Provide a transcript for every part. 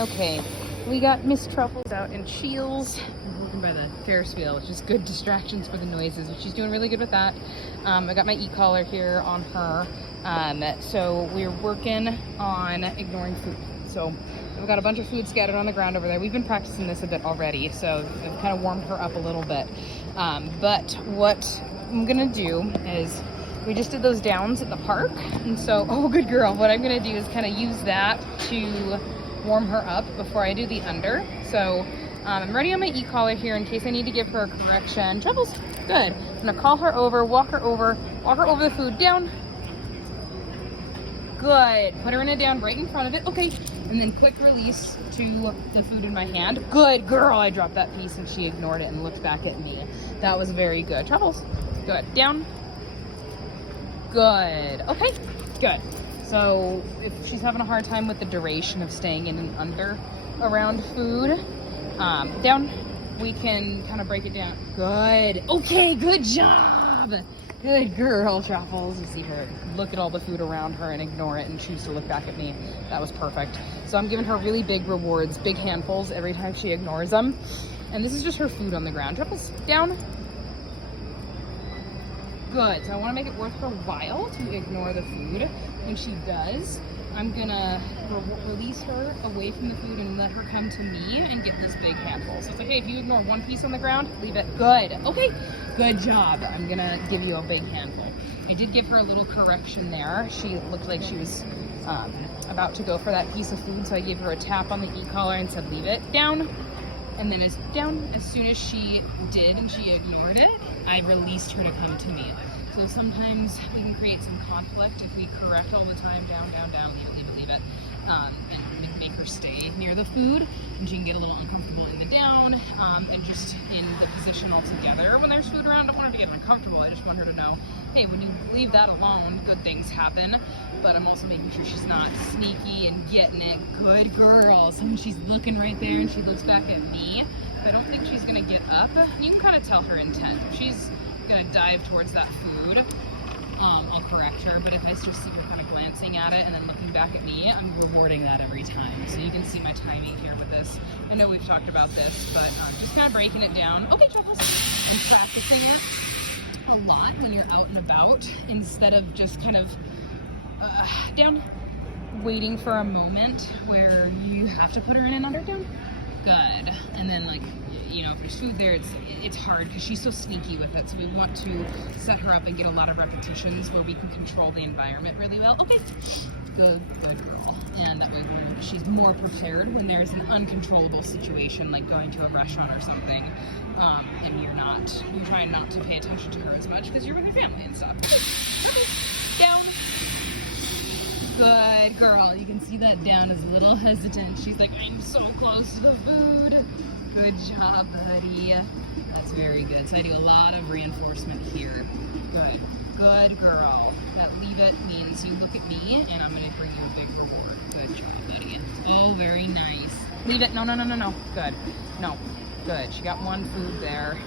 Okay, we got Miss Truffles out in Shields. I'm working by the Ferris wheel, which is good distractions for the noises, but she's doing really good with that. I got my e-collar here on her. So we're working on ignoring food. So we've got a bunch of food scattered on the ground over there. We've been practicing this a bit already, so I've kind of warmed her up a little bit. But what I'm gonna do is, we just did those downs at the park, and so, oh good girl, what I'm gonna do is kind of use that to warm her up before I do the under. So I'm ready on my e-collar here in case I need to give her a correction. Truffles, good. I'm gonna call her over, walk her over the food, down. Good, put her in it down right in front of it, okay. And then quick release to the food in my hand. Good girl, I dropped that piece and she ignored it and looked back at me. That was very good. Truffles, good, down. Good, okay, good. So if she's having a hard time with the duration of staying in and under around food, down, we can kind of break it down. Good, okay, good job. Good girl, Truffles. You see her look at all the food around her and ignore it and choose to look back at me. That was perfect. So I'm giving her really big rewards, big handfuls every time she ignores them. And this is just her food on the ground. Truffles, down. Good, so I want to make it worth her while to ignore the food. When she does, I'm gonna release her away from the food and let her come to me and get this big handful. So it's like, hey, if you ignore one piece on the ground, leave it. Good, okay, good job. I'm gonna give you a big handful. I did give her a little correction there. She looked like she was about to go for that piece of food, so I gave her a tap on the e-collar and said, leave it, down. And then as soon as she did and she ignored it, I released her to come to me. So sometimes we can create some conflict if we correct all the time, down, down, down, leave it, and make her stay near the food, and she can get a little uncomfortable in the down, and just in the position altogether. When there's food around, I don't want her to get uncomfortable. I just want her to know, hey, when you leave that alone, good things happen. But I'm also making sure she's not sneaky and getting it. Good girl. So when she's looking right there and she looks back at me, if I don't think she's gonna get up, you can kind of tell her intent. If she's gonna dive towards that food, I'll correct her, but if I just see her kind of glancing at it and then looking back at me, I'm rewarding that every time. So you can see my timing here with this. I know we've talked about this, but just kind of breaking it down. Okay, Truffles. And practicing it a lot when you're out and about, instead of just kind of down, waiting for a moment where you have to put her in and under, down. Good. And then, like, you know, if there's food there, it's hard because she's so sneaky with it. So we want to set her up and get a lot of repetitions where we can control the environment really well. Okay, good girl. And that way she's more prepared when there's an uncontrollable situation, like going to a restaurant or something, and you're trying not to pay attention to her as much because you're with your family and stuff. Okay, down. Good girl. You can see that down is a little hesitant. She's like, I'm so close to the food. Good job, buddy. That's very good. So I do a lot of reinforcement here. Good. Good girl. That leave it means you look at me and I'm going to bring you a big reward. Good job, buddy. Oh, very nice. Leave it. No. Good. No. Good. She got one food there.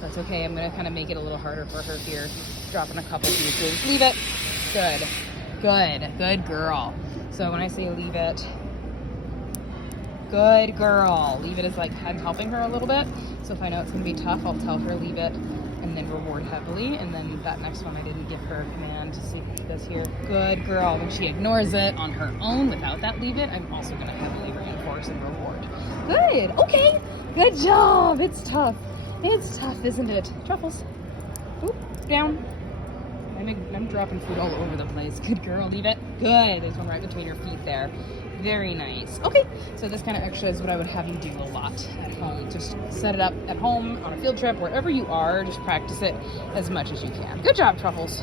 That's okay. I'm going to kind of make it a little harder for her here. Dropping a couple pieces. Leave it. Good. Good girl. So when I say leave it, good girl. Leave it is like I'm helping her a little bit. So if I know it's going to be tough, I'll tell her leave it and then reward heavily. And then that next one I didn't give her a command to see this here. Good girl. When she ignores it on her own without that leave it, I'm also going to heavily reinforce and reward. Good. Okay. Good job. It's tough. It's tough, isn't it? Truffles. Oop, down. I'm dropping food all over the place. Good girl, leave it. Good. There's one right between your feet there. Very nice. Okay, so this kind of exercise is what I would have you do a lot at home. Just set it up at home, on a field trip, wherever you are. Just practice it as much as you can. Good job, Truffles.